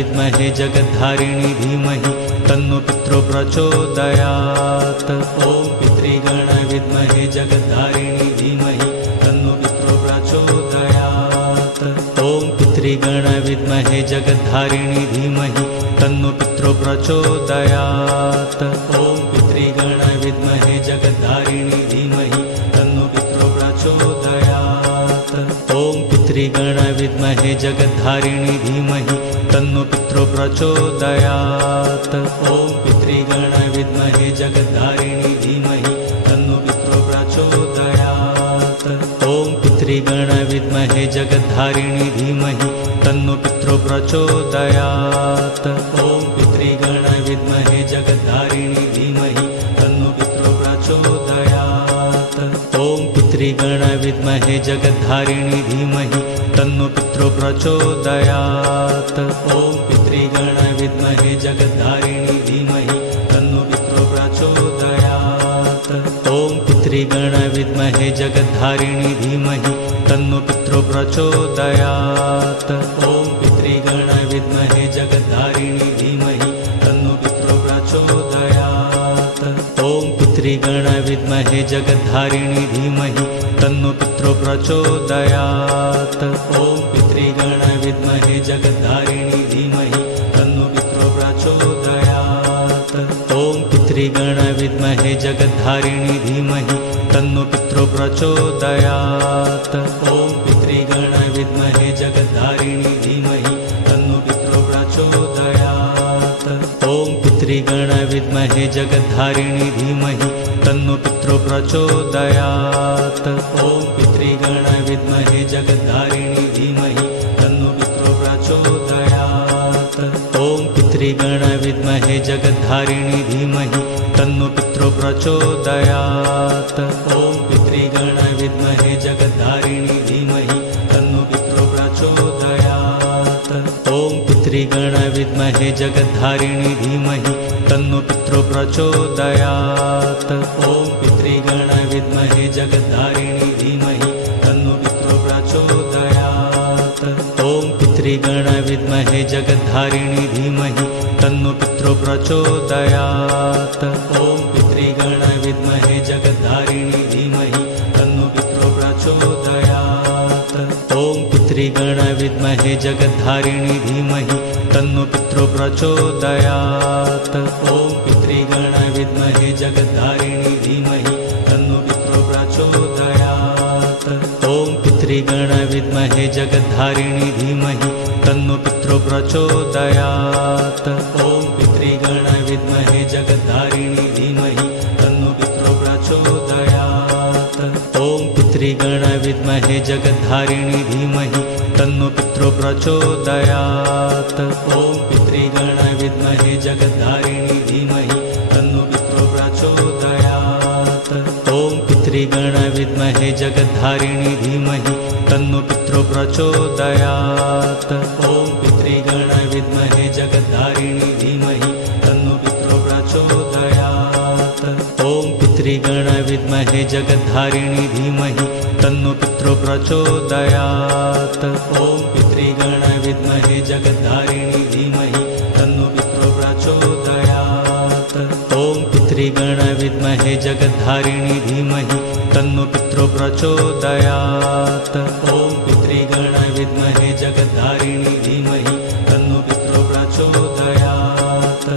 विद्महे जगद्धारिणी धीमहि तन्नो पितरो प्रचोदयात्। ॐ पितृगण विद्महे जगद्धारिणी धीमहि तन्नो पितरो प्रचोदयात्। ॐ पितृगण विद्महे जगद्धारिणी धीमहि तन्नो पितरो प्रचोदयात्। ॐ पितृगण विद्महे जगद्धारिणी धीमहि तन्नो पितरो प्रचोदयात्। ॐ पितृगण विद्महे जगद्धारिणी धीमहि तन्नो पितरो प्रचोदयात्। ॐ पितृगण विद्महे जगद्धारिणी धीमहि तन्नो पितरो प्रचोदयात्। ॐ पितृगण विद्महे जगद्धारिणी धीमहि तन्नो पितरो प्रचोदयात्। ॐ पितृगण विद्महे जगद्धारिणी धीमहि तन्नो पितरो प्रचोदयात्। ॐ पितृगण विद्महे जगद्धारिणी धीमहि तन्नो पितरो प्रचोदयात्। ॐ पितृगण विद्महे जगद्धारिणी धीमहि तन्नो पितरो प्रचोदयात्। ॐ पितृगण विद्महे जगद्धारिणी धीमहि तन्नो पितरो प्रचोदयात्। ॐ पितृगण विद्महे जगद्धारिणी धीमहि तन्नो पितरो प्रचोदयात्। ॐ पितृगण विद्महे जगद्धारिणी धीमहि तन्नो पितरो प्रचोदयात्। ॐ पितृगण विद्महे जगद्धारिणी धीमहि तन्नो पितरो प्रचोदयात्। ॐ पितृगण विद्महे जगद्धारिणी धीमहि तन्नो पितरो प्रचोदयात्। ॐ पितृगण विद्महे जगद्धारिणी धीमहि तन्नो पितरो प्रचोदयात्। ॐ पितृगण विद्महे जगद्धारिणी धीमहि तन्नो पितरो प्रचोदयात्। ॐ पितृगण विद्महे जगद्धारिणी धीमहि तन्नो पितरो प्रचोदयात्। ॐ पितृगण विद्महे जगद्धारिणी धीमहि तन्नो पितरो प्रचोदयात्। ॐ पितृगण विद्महे जगद्धारिणी धीमहि तन्नो पितरो प्रचोदयात्। ॐ पितृगण विद्महे जगद्धारिणी धीमहि तन्नो पितरो प्रचोदयात्। ॐ पितृगण विद्महे जगद्धारिणी धीमहि तन्नो पितरो प्रचोदयात्। ॐ पितृगण विद्महे जगद्धारिणी धीमहि तन्नो पितरो प्रचोदयात्। ॐ पितृगण विद्महे जगद्धारिणी धीमहि तन्नो पितरो प्रचोदयात्। ॐ पितृगण विद्महे जगद्धारिणी धीमहि तन्नो पितरो प्रचोदयात्। ॐ पितृगण विद्महे जगद्धारिणी धीमहि तन्नो पितरो प्रचोदयात्। ॐ पितृगण विद्महे जगद्धारिणी धीमहि तन्नो पितरो प्रचोदयात्। ॐ पितृगण विद्महे जगद्धारिणी धीमहि तन्नो पितरो प्रचोदयात्। ॐ पितृगण विद्महे जगद्धारिणी धीमहि तन्नो पितरो प्रचोदयात्। ॐ पितृगण विद्महे जगद्धारिणी धीमहि तन्नो पितरो प्रचोदयात्। ॐ पितृगण विद्महे जगद्धारिणी धीमहि तन्नो पितरो प्रचोदयात्। ॐ पितृगण विद्महे जगद्धारिणी धीमहि तन्नो पितरो प्रचोदयात्। ॐ पितृगण विद्महे जगद्धारिणी धीमहि तन्नो पितरो प्रचोदयात्। ॐ पितृगण विद्महे जगद्धारिणी धीमहि तन्नो पितरो प्रचोदयात्। ॐ पितृगण विद्महे जगद्धारिणी धीमहि तन्नो पितरो प्रचोदयात्। ॐ पितृगण विद्महे जगद्धारिणी धीमहि तन्नो पितरो प्रचोदयात्। ॐ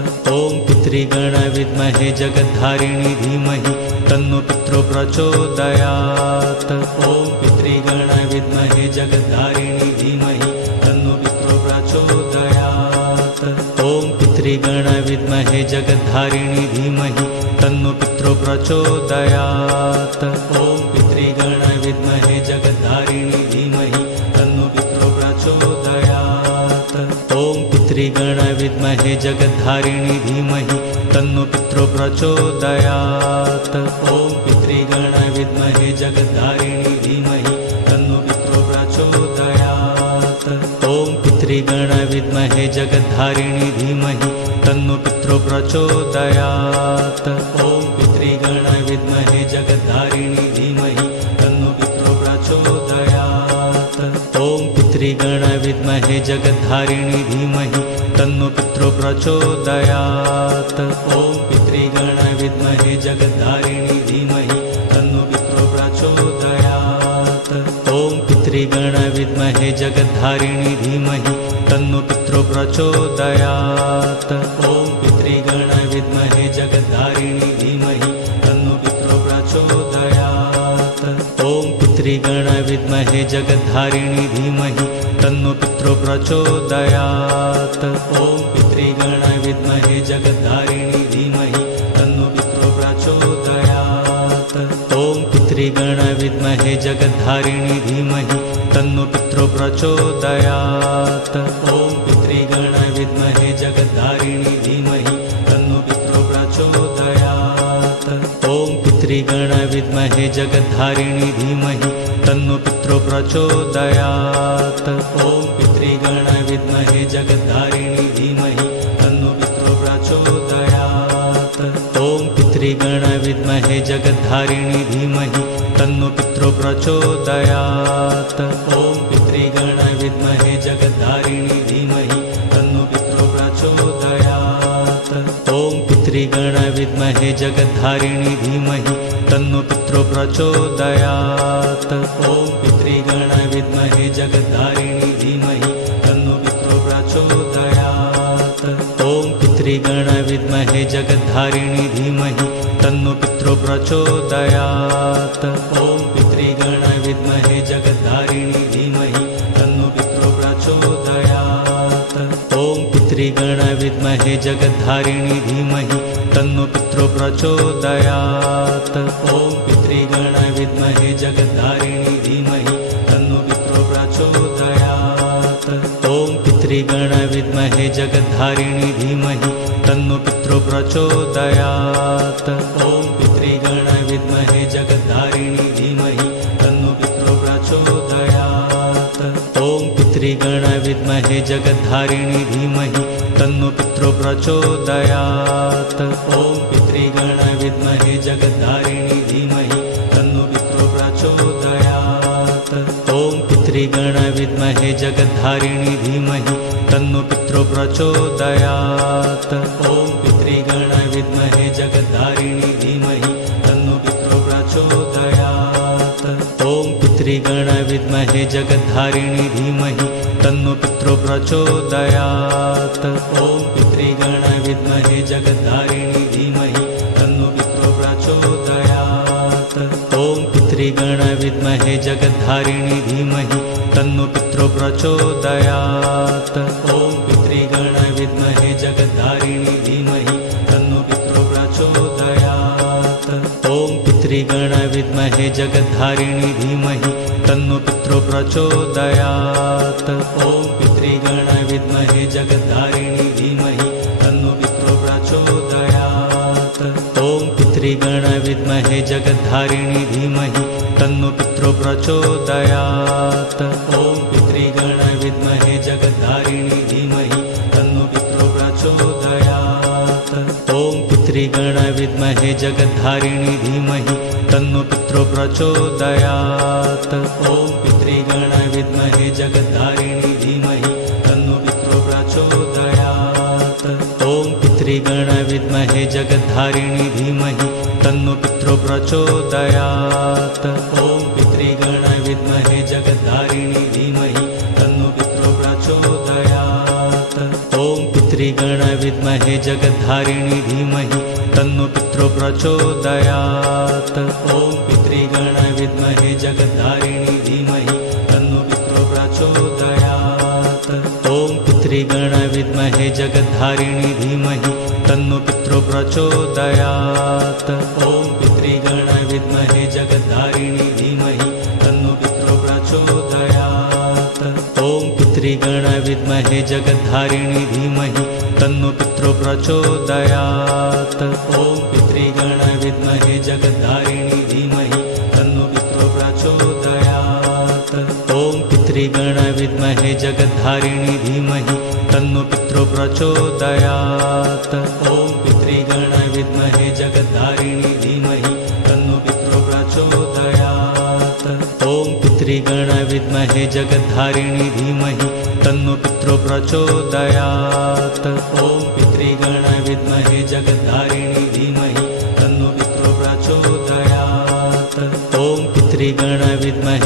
पितृगण विद्महे जगद्धारिणी धीमहि तन्नो पितरो प्रचोदयात्। ॐ पितृगण विद्महे जगद्धारिणी धीमहि तन्नो पितरो प्रचोदयात्। ॐ पितृगण विद्महे जगद्धारिणी धीमहि तन्नो पितरो प्रचोदयात्। ॐ पितृगण विद्महे जगद्धारिणी धीमहि तन्नो पितरो प्रचोदयात्। ॐ पितृगण विद्महे जगद्धारिणी धीमहि तन्नो पितरो प्रचोदयात्। ॐ पितृगण विद्महे जगद्धारिणी धीमहि तन्नो पितरो प्रचोदयात्। ॐ पितृगण विद्महे जगद्धारिणी धीमहि तन्नो पितरो प्रचोदयात्। ॐ पितृगण विद्महे जगद्धारिणी धीमहि तन्नो पितरो प्रचोदयात्। ॐ पितृगण विद्महे जगद्धारिणी धीमहि तन्नो पितरो प्रचोदयात्। ॐ पितृगण विद्महे जगद्धारिणी धीमहि तन्नो पितरो प्रचोदयात्। ॐ पितृगण विद्महे जगद्धारिणी धीमहि तन्नो पितरो प्रचोदयात्। ॐ पितृगण विद्महे जगद्धारिणी धीमहि तन्नो पितरो प्रचोदयात्। ॐ पितृगण विद्महे जगद्धारिणी धीमहि तन्नो पितरो प्रचोदयात्। ॐ पितृगण विद्महे जगद्धारिणी धीमहि तन्नो पितरो प्रचोदयात्। ॐ पितृगण विद्महे जगद्धारिणी धीमहि तन्नो पितरो प्रचोदयात्। ॐ पितृगण विद्महे जगद्धारिणी धीमहि तन्नो पितरो प्रचोदयात्। ॐ पितृगण विद्महे जगद्धारिणी धीमहि तन्नो पितरो प्रचोदयात्। ॐ पितृगण विद्महे जगद्धारिणी धीमहि तन्नो पितरो प्रचोदयात्। ॐ पितृगण विद्महे जगद्धारिणी धीमहि तन्नो पितरो प्रचोदयात्। ॐ पितृगण विद्महे जगद्धारिणी धीमहि तन्नो पितरो प्रचोदयात्। ॐ पितृगण विद्महे जगद्धारिणी धीमहि तन्नो पितरो प्रचोदयात्। ॐ पितृगण विद्महे जगद्धारिणी धीमहि तन्नो पितरो प्रचोदयात्। ॐ पितृगण विद्महे जगद्धारिणी धीमहि तन्नो पितरो प्रचोदयात्। ॐ पितृगण विद्महे जगद्धारिणी धीमहि तन्नो पितरो प्रचोदयात्। ॐ पितृगण विद्महे जगद्धारिणी धीमहि तन्नो पितरो प्रचोदयात्। ॐ पितृगण विद्महे जगद्धारिणी धीमहि तन्नो पितरो प्रचोदयात्। ॐ पितृगण विद्महे जगद्धारिणी धीमहि तन्नो पितरो प्रचोदयात्। ॐ पितृगण विद्महे जगद्धारिणी धीमहि तन्नो पितरो प्रचोदयात्। ॐ पितृगण विद्महे जगद्धारिणी धीमहि तन्नो पितरो प्रचोदयात्। ॐ पितृगण विद्महे जगद्धारिणी धीमहि तन्नो पितरो प्रचोदयात्। ॐ पितृगण विद्महे जगद्धारिणी धीमहि तन्नो पितरो प्रचोदयात्। ॐ पितृगण विद्महे जगद्धारिणी धीमहि तन्नो पितरो प्रचोदयात्। ॐ पितृगण विद्महे जगद्धारिणी धीमहि तन्नो पितरो प्रचोदयात्। ॐ पितृगण विद्महे जगद्धारिणी धीमहि तन्नो पितरो प्रचोदयात्। ॐ पितृगण विद्महे जगद्धारिणी धीमहि तन्नो पितरो प्रचोदयात्। ॐ पितृगण विद्महे जगद्धारिणी धीमहि तन्नो पितरो प्रचोदयात्। ॐ पितृगण विद्महे जगद्धारिणी धीमहि तन्नो पितरो प्रचोदयात्। ॐ पितृगण विद्महे जगद्धारिणी धीमहि तन्नो पितरो प्रचोदयात्। ॐ पितृगण विद्महे जगद्धारिणी धीमहि तन्नो पितरो प्रचोदयात्। ॐ पितृगण विद्महे जगद्धारिणी धीमहि तन्नो पितरो प्रचोदयात्। ॐ पितृगण विद्महे जगद्धारिणी धीमहि तन्नो पितरो प्रचोदयात्। ॐ पितृगण विद्महे जगद्धारिणी धीमहि तन्नो पितरो प्रचोदयात्। ॐ पितृगण विद्महे जगद्धारिणी धीमहि तन्नो पितरो प्रचोदयात्। ॐ पितृगण विद्महे जगद्धारिणी धीमहि तन्नो पितरो प्रचोदयात्। ॐ पितृगण विद्महे जगद्धारिणी धीमहि तन्नो पितरो प्रचोदयात्। ॐ पितृगण विद्महे जगद्धारिणी धीमहि तन्नो पितरो प्रचोदयात्। ॐ पितृगण विद्महे जगद्धारिणी धीमहि तन्नो पितरो प्रचोदयात्। ॐ पितृगण विद्महे जगद्धारिणी धीमहि तन्नो पितरो प्रचोदयात्। ॐ पितृगण विद्महे जगद्धारिणी धीमहि तन्नो पितरो प्रचोदयात्। ॐ पितृगण विद्महे जगद्धारिणी धीमहि तन्नो पितरो प्रचोदयात्। ॐ पितृगण विद्महे जगद्धारिणी धीमहि तन्नो पितरो प्रचोदयात्। ॐ पितृगण विद्महे जगद्धारिणी धीमहि तन्नो पितरो प्रचोदयात्। ॐ पितृगण विद्महे जगद्धारिणी धीमहि तन्नो पितरो प्रचोदयात्।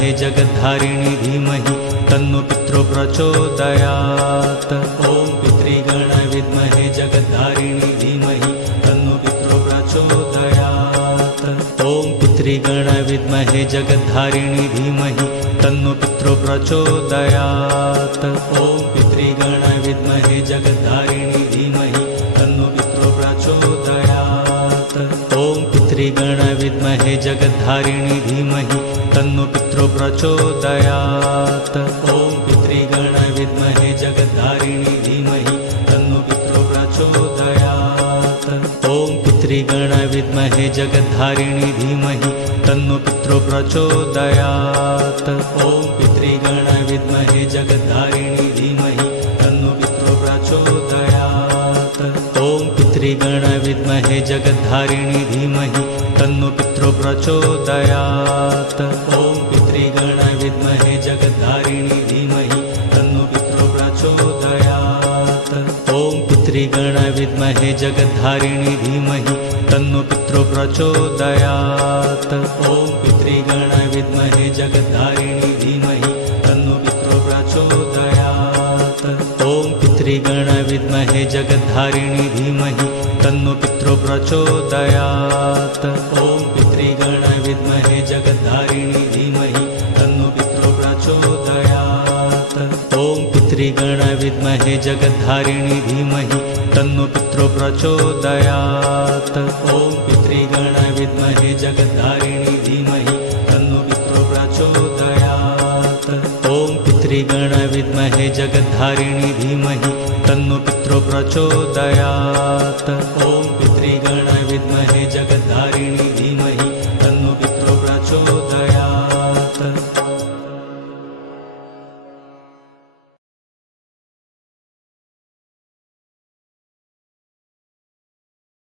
विद्महे जगद्धारिणी धीमहि तन्नो पितरो प्रचोदयात्। ॐ पितृगण विद्महे जगद्धारिणी धीमहि तन्नो पितरो प्रचोदयात्। ॐ पितृगण विद्महे जगद्धारिणी धीमहि तन्नो पितरो प्रचोदयात्। ॐ पितृगण विद्महे जगद्धारिणी धीमहि तन्नो पितरो प्रचोदयात्। ॐ पितृगण विद्महे जगद्धारिणी धीमहि तन्नो पितरो प्रचोदयात्। ॐ पितृगण विद्महे जगद्धारिणी धीमहि तन्नो पितरो प्रचोदयात्। ॐ पितृगण विद्महे जगद्धारिणी धीमहि तन्नो पितरो प्रचोदयात्। ॐ पितृगण विद्महे जगद्धारिणी धीमहि तन्नो पितरो प्रचोदयात्। ॐ पितृगण विद्महे जगद्धारिणी धीमहि तन्नो पितरो प्रचोदयात्। ॐ पितृगण विद्महे जगद्धारिणी धीमहि तन्नो पितरो प्रचोदयात्। ॐ पितृगण विद्महे जगद्धारिणी धीमहि तन्नो पितरो प्रचोदयात्। ॐ पितृगण विद्महे जगद्धारिणी धीमहि तन्नो पितरो प्रचोदयात्। ॐ पितृगण विद्महे जगद्धारिणी धीमहि तन्नो पितरो प्रचोदयात्। ॐ पितृगण विद्महे जगद्धारिणी धीमहि तन्नो पितरो प्रचोदयात्। ॐ पितृगण विद्महे जगद्धारिणी धीमहि तन्नो पितरो प्रचोदयात्। ॐ पितृगण विद्महे जगद्धारिणी धीमहि तन्नो पितरो प्रचोदयात्। ॐ पितृगण विद्महे जगद्धारिणी धीमहि तन्नो पितरो प्रचोदयात्। ॐ